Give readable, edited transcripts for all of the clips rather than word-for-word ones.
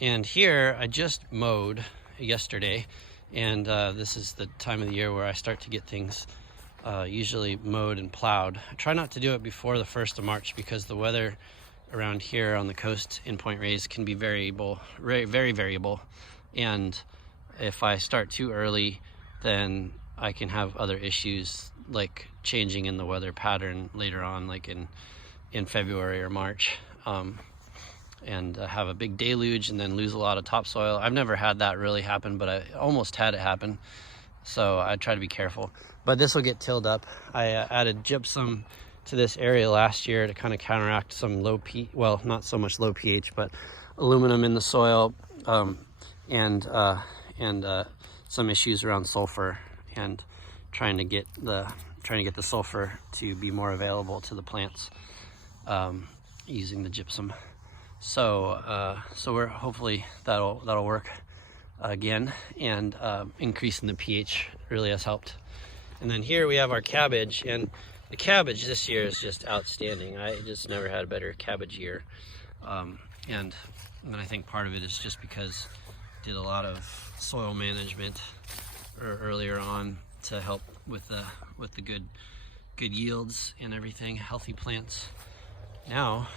And here I just mowed yesterday, and this is the time of the year where I start to get things usually mowed and plowed. I try not to do it before the 1st of March because the weather around here on the coast in Point Reyes can be variable, very variable. And if I start too early, then I can have other issues like changing in the weather pattern later on, like in February or March, and have a big deluge and then lose a lot of topsoil. I've never had that really happen, but I almost had it happen. So I try to be careful. But this will get tilled up. I added gypsum to this area last year to kind of counteract some low pH, well, not so much low pH, but aluminum in the soil, and some issues around sulfur, and trying to get the sulfur to be more available to the plants using the gypsum. So we're hopefully that'll work again, and increasing the pH really has helped. And then here we have our cabbage, and the cabbage this year is just outstanding. I just never had a better cabbage year, and I think part of it is just because I did a lot of soil management earlier on to help with the good yields and everything, healthy plants. Now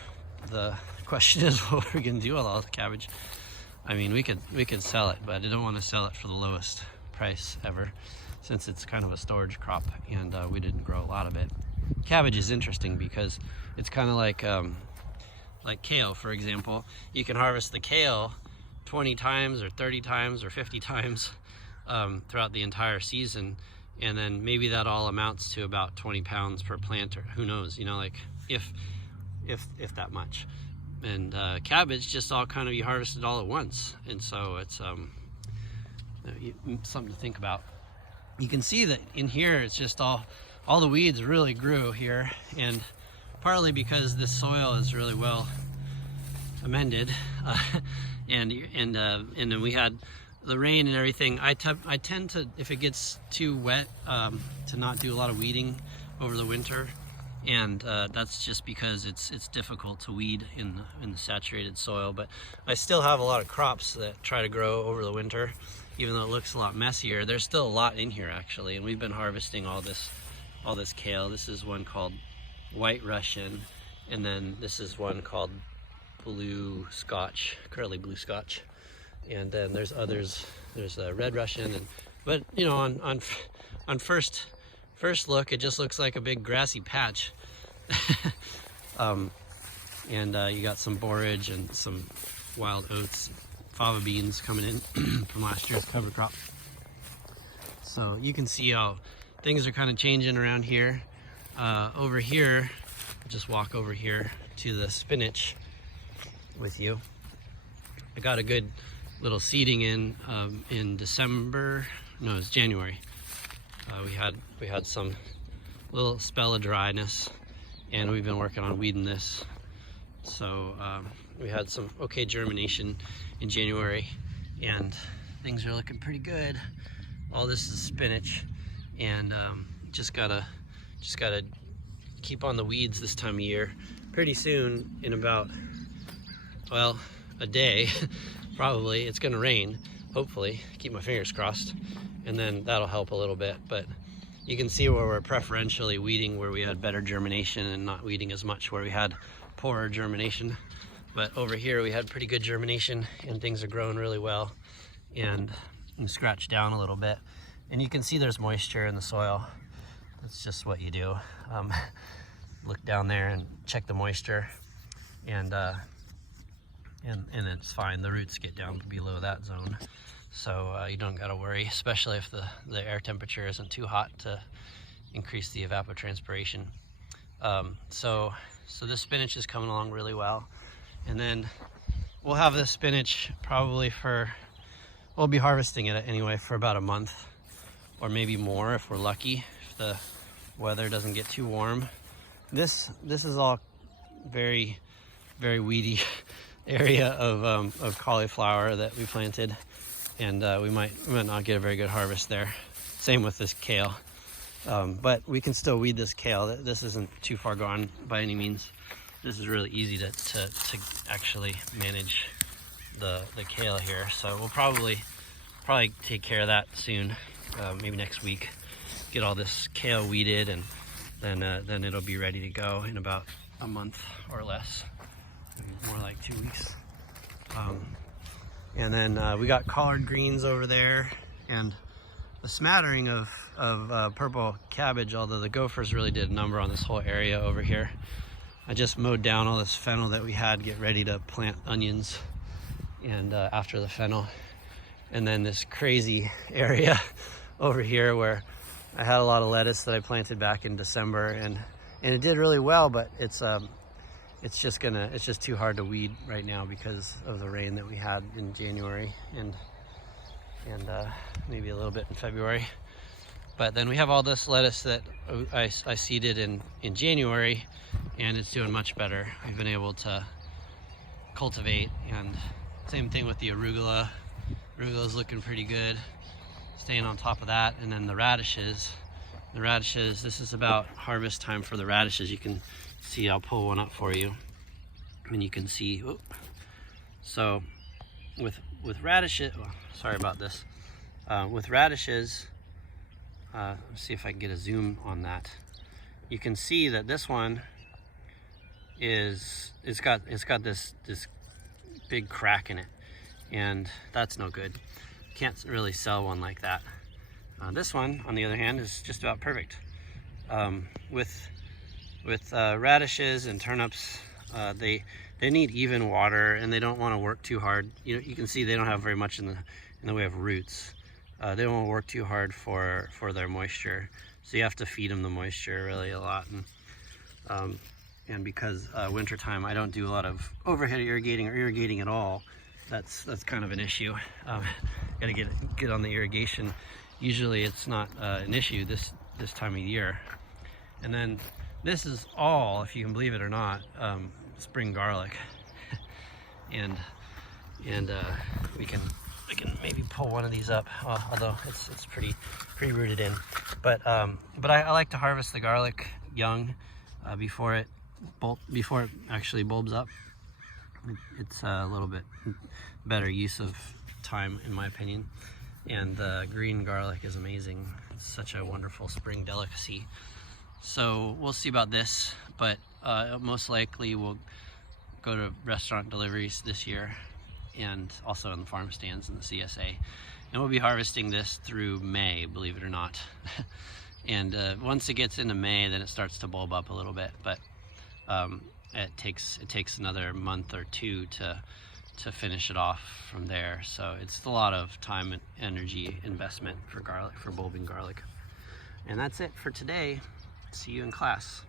the question is, what we're gonna do with all the cabbage. I mean, we could sell it, but I don't want to sell it for the lowest price ever, since it's kind of a storage crop, and we didn't grow a lot of it. Cabbage is interesting because it's kind of like kale, for example. You can harvest the kale 20 times or 30 times or 50 times throughout the entire season, and then maybe that all amounts to about 20 pounds per plant, or who knows, like if that much. And cabbage just all kind of, you harvest it all at once, and so it's something to think about. You can see that in here it's just all the weeds really grew here, and partly because this soil is really well amended, and then we had the rain and everything. I tend to, if it gets too wet, to not do a lot of weeding over the winter, and that's just because it's difficult to weed in the saturated soil. But I still have a lot of crops that try to grow over the winter, even though it looks a lot messier. There's still a lot in here actually, and we've been harvesting all this kale. This is one called White Russian, and then this is one called Blue Scotch, curly blue Scotch, and then there's others. There's a Red Russian, but on first look, it just looks like a big grassy patch. And you got some borage and some wild oats, fava beans coming in from last year's cover crop. So you can see how things are kind of changing around here. Over here, I'll just walk over here to the spinach with you. I got a good little seeding in December. No, it's January. We had some little spell of dryness, and we've been working on weeding this. So we had some okay germination in January, and things are looking pretty good. All this is spinach, and just gotta keep on the weeds this time of year. Pretty soon, in about, well, a day, probably, it's gonna rain, hopefully, keep my fingers crossed, and then that'll help a little bit. But you can see where we're preferentially weeding where we had better germination, and not weeding as much where we had poorer germination. But over here we had pretty good germination, and things are growing really well. And I'm scratched down a little bit, and you can see there's moisture in the soil. That's just what you do. Look down there and check the moisture, and it's fine. The roots get down below that zone, so you don't gotta worry, especially if the air temperature isn't too hot to increase the evapotranspiration. So this spinach is coming along really well, and then we'll have this spinach probably we'll be harvesting it anyway for about a month, or maybe more if we're lucky, if the weather doesn't get too warm. This is all very, very weedy area of cauliflower that we planted, and we might not get a very good harvest there. Same with this kale, but we can still weed this kale. This isn't too far gone by any means. This is really easy to actually manage the kale here. So we'll probably take care of that soon, maybe next week. Get all this kale weeded, and then it'll be ready to go in about a month or less, more like 2 weeks. And then we got collard greens over there, and a smattering of purple cabbage, although the gophers really did a number on this whole area over here. I just mowed down all this fennel that we had, get ready to plant onions, and after the fennel. And then this crazy area over here where I had a lot of lettuce that I planted back in December, and it did really well, but it's just too hard to weed right now because of the rain that we had in January and maybe a little bit in February. But then we have all this lettuce that I seeded in January, and it's doing much better. We've been able to cultivate, and same thing with the arugula. Arugula's looking pretty good, staying on top of that. And then the radishes, this is about harvest time for the radishes. You can see, I'll pull one up for you, and you can see, so with radishes, sorry about this, with radishes, let's see if I can get a zoom on that. You can see that this one it's got this big crack in it, and that's no good. Can't really sell one like that. This one, on the other hand, is just about perfect. With radishes and turnips, they need even water, and they don't want to work too hard. You can see they don't have very much in the way of roots. They don't want to work too hard for their moisture, so you have to feed them the moisture really a lot. And because wintertime, I don't do a lot of overhead irrigating or irrigating at all. That's kind of an issue. Gotta get on the irrigation. Usually it's not an issue this time of year. And then this is all, if you can believe it or not, spring garlic. and we can maybe pull one of these up, although it's pretty rooted in. But I like to harvest the garlic young, before it actually bulbs up. It's a little bit better use of time, in my opinion. And the green garlic is amazing. It's such a wonderful spring delicacy. So we'll see about this, but most likely we'll go to restaurant deliveries this year, and also in the farm stands in the CSA. And we'll be harvesting this through May, believe it or not. And once it gets into May, then it starts to bulb up a little bit, but it takes another month or two to finish it off from there. So it's a lot of time and energy investment for bulbing garlic. And that's it for today. See you in class.